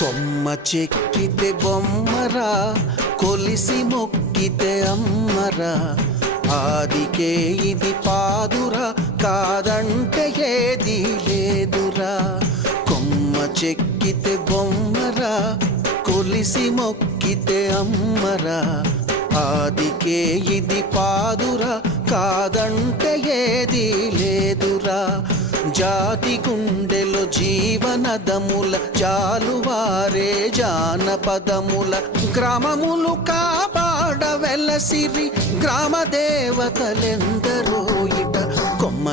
కొమ్మ చెక్కితే బొమ్మరా, కొలిసి మొక్కితే అమ్మరా, ఆదికే ఇది పాదురా, కాదంటే ఏది లేదురా. కొమ్మ చెక్కితే బొమ్మరా, కొలిసి మొక్కితే అమ్మరా, ఆదికే ఇది పాదురా, కాదంటే ఏది లేదురా. జాతి గుండెలో జీవనదముల జాలువారే జానపదముల గ్రామములు కాపాడ వెలసిరి గ్రామ దేవతలెందరో ఇట. కొమ్మ